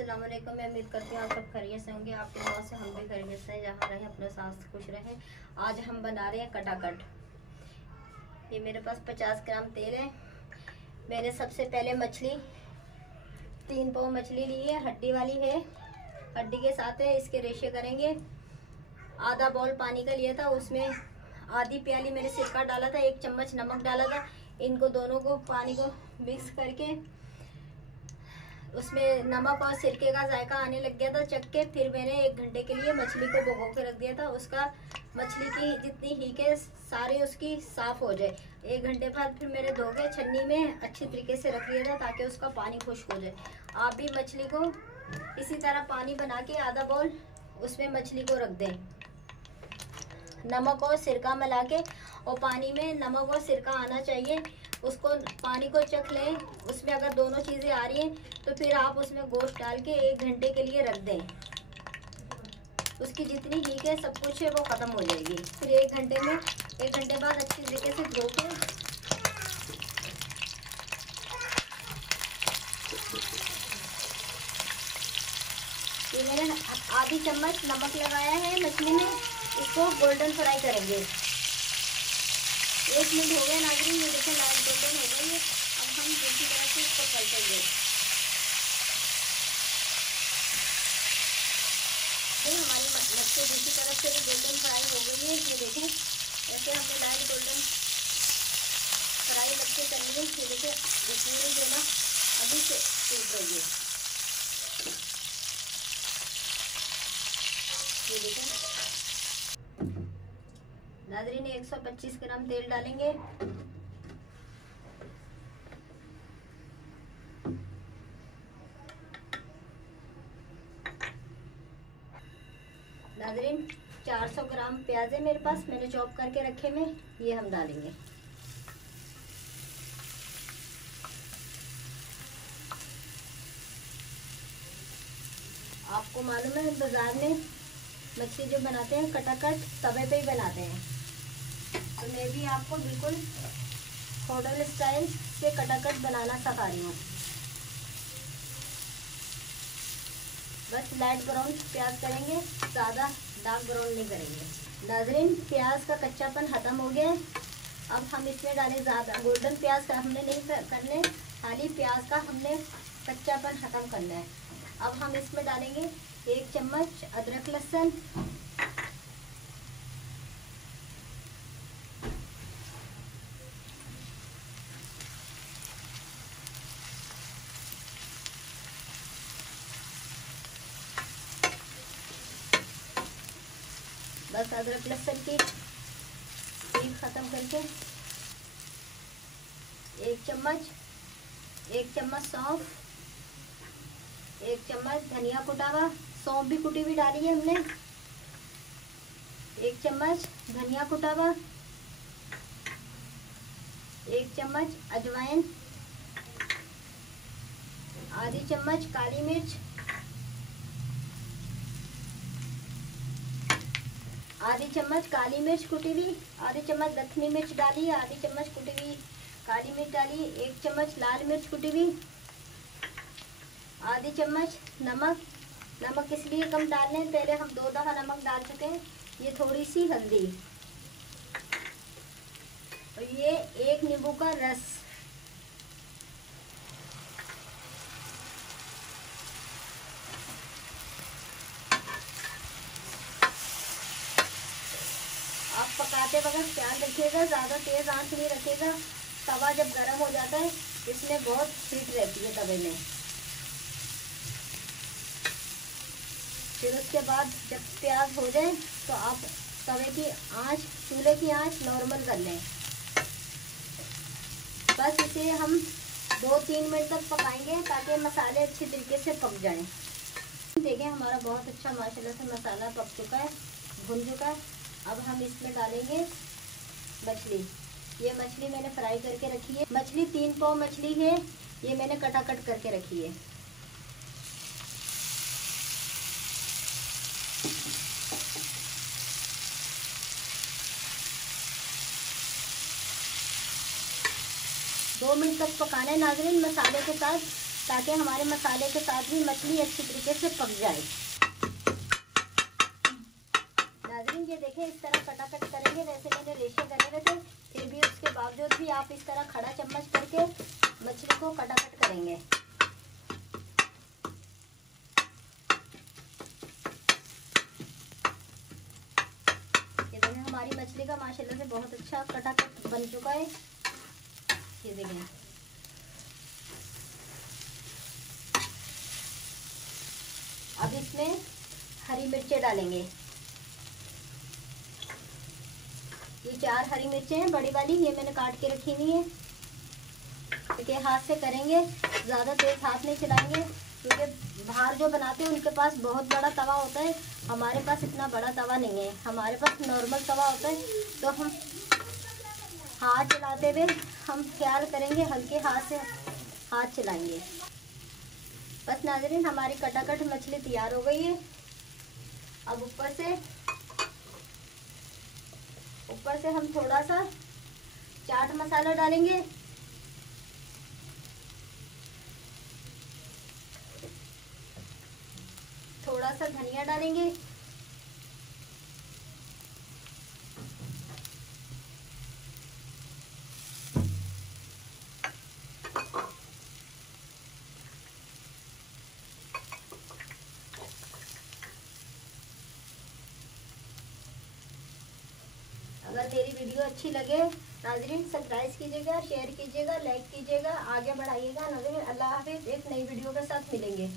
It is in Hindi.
अस्सलाम वालेकुम। मैं उम्मीद करती हूँ आप सब खैरियत से होंगे। आपके दुआ से हम भी खैरियत से हैं, जहाँ रहें अपने साथ खुश रहें। आज हम बना रहे हैं कटाकट। ये मेरे पास 50 ग्राम तेल है। मैंने सबसे पहले मछली 3 पाव मछली ली है, हड्डी वाली है, हड्डी के साथ है। इसके रेशे करेंगे। आधा बाउल पानी का लिया था, उसमें आधी प्याली मैंने सिरका डाला था, 1 चम्मच नमक डाला था। इनको दोनों को पानी को मिक्स करके उसमें नमक और सिरके का जायका आने लग गया था चख के। फिर मैंने 1 घंटे के लिए मछली को भिगो के रख दिया था। उसका मछली की जितनी हीक है सारी उसकी साफ हो जाए। 1 घंटे बाद फिर मैंने धो के छन्नी में अच्छी तरीके से रख दिया था ताकि उसका पानी खुश्क हो जाए। आप भी मछली को इसी तरह पानी बना के आधा बाउल उसमें मछली को रख दें, नमक और सिरका मिला के। और पानी में नमक और सिरका आना चाहिए। उसको पानी को चख लें। उसमें अगर दोनों चीज़ें आ रही हैं तो फिर आप उसमें गोश्त डाल के 1 घंटे के लिए रख दें। उसकी जितनी हीक है सब कुछ है वो ख़त्म हो जाएगी। फिर 1 घंटे बाद अच्छी तरीके से धो के ये मैंने आधी चम्मच नमक लगाया है मछली में। इसको गोल्डन फ्राई करेंगे। 1 मिनट हो गया नाज़रीन, ये देखो लाइट गोल्डन हो गई है। अब हम दूसरी तरफ से इसको पलटेंगे। हमारी मछली दूसरी तरफ से भी गोल्डन फ्राई हो गई है। ये देखें ऐसे हमने लाइट गोल्डन फ्राई करके करनी है। ये देखें ये पूरी जो ना अभी से टूट रही है। ये देखें नाज़रीन 125 ग्राम तेल डालेंगे। नाज़रीन 400 ग्राम प्याज है मेरे पास, मैंने चॉप करके रखे में, ये हम डालेंगे। आपको मालूम है बाजार में मछली जो बनाते हैं कटाकट तवे पे ही बनाते हैं, तो मैं भी आपको बिल्कुल होटल स्टाइल से कटाकट बनाना सिखा रही हूँ। बस लाइट ब्राउन प्याज करेंगे, ज़्यादा डार्क ब्राउन नहीं करेंगे। नाज़रीन प्याज का कच्चापन ख़त्म हो गया है। अब हम इसमें डालें, ज़्यादा गोल्डन प्याज का हमने नहीं करने, खाली प्याज का हमने कच्चापन ख़त्म करना है। अब हम इसमें डालेंगे 1 चम्मच अदरक लहसुन, बस अदरक लहसुन की पील ख़त्म करके 1 चम्मच सौंफ, 1 चम्मच धनिया कुटा हुआ, सौंफ भी कुटी हुई डाली है हमने। 1 चम्मच धनिया कुटा हुआ, 1 चम्मच अजवाइन, आधी चम्मच काली मिर्च, आधी चम्मच काली मिर्च कुटी हुई, आधी चम्मच दक्षिणी मिर्च डाली, आधी चम्मच कुटी हुई काली मिर्च डाली, 1 चम्मच लाल मिर्च कुटी हुई, आधी चम्मच नमक। नमक इसलिए कम डालने हैं, पहले हम 2 दफ़ा नमक डाल चुके हैं। ये थोड़ी सी हल्दी और ये 1 नींबू का रस। आप पकाते वक्त ध्यान रखिएगा, ज़्यादा तेज़ आंच नहीं रखिएगा। तवा जब गर्म हो जाता है इसमें बहुत हीट रहती है तवे में। फिर उसके बाद जब प्याज हो जाए तो आप तवे की आंच, चूल्हे की आंच नॉर्मल कर लें। बस इसे हम 2-3 मिनट तक पकाएंगे ताकि मसाले अच्छी तरीके से पक जाएं। देखें हमारा बहुत अच्छा माशाल्लाह से मसाला पक चुका है, भुन चुका है। अब हम इसमें डालेंगे मछली। ये मछली मैंने फ्राई करके रखी है। मछली 3 पाव मछली है, ये मैंने कटाकट करके रखी है। दो मिनट तक पकाना है नाज़रीन मसाले के साथ, ताकि हमारे मसाले के साथ भी मछली अच्छी तरीके से पक जाए। नाज़रीन ये देखें, इस तरह कटाकट करेंगे, वैसे मैंने रेशे करे हुए थे, फिर भी उसके बावजूद भी आप इस तरह खड़ा चम्मच करके मछली को कटाकट करेंगे। ये देखें हमारी मछली का माशाल्लाह से बहुत अच्छा कटाकट बन चुका है। ये देखें, अब इसमें हरी मिर्चें डालेंगे। ये 4 हरी मिर्चें हैं बड़ी वाली, ये मैंने काट के रखी हुई है। क्योंकि हाथ से करेंगे, ज़्यादा तेज हाथ नहीं चलाएंगे, क्योंकि बाहर जो बनाते हैं उनके पास बहुत बड़ा तवा होता है, हमारे पास इतना बड़ा तवा नहीं है, हमारे पास नॉर्मल तवा होता है। तो हम हाथ चलाते हुए हम ख्याल करेंगे, हल्के हाथ से हाथ चलाएंगे। बस नाज़रीन हमारी कटाकट मछली तैयार हो गई है। अब ऊपर से हम थोड़ा सा चाट मसाला डालेंगे। थोड़ा सा धनिया डालेंगे। अगर मेरी वीडियो अच्छी लगे नाज़रीन सब्सक्राइब कीजिएगा, शेयर कीजिएगा, लाइक कीजिएगा, आगे बढ़ाइएगा। नाज़रीन अल्लाह हाफिज़, एक नई वीडियो के साथ मिलेंगे।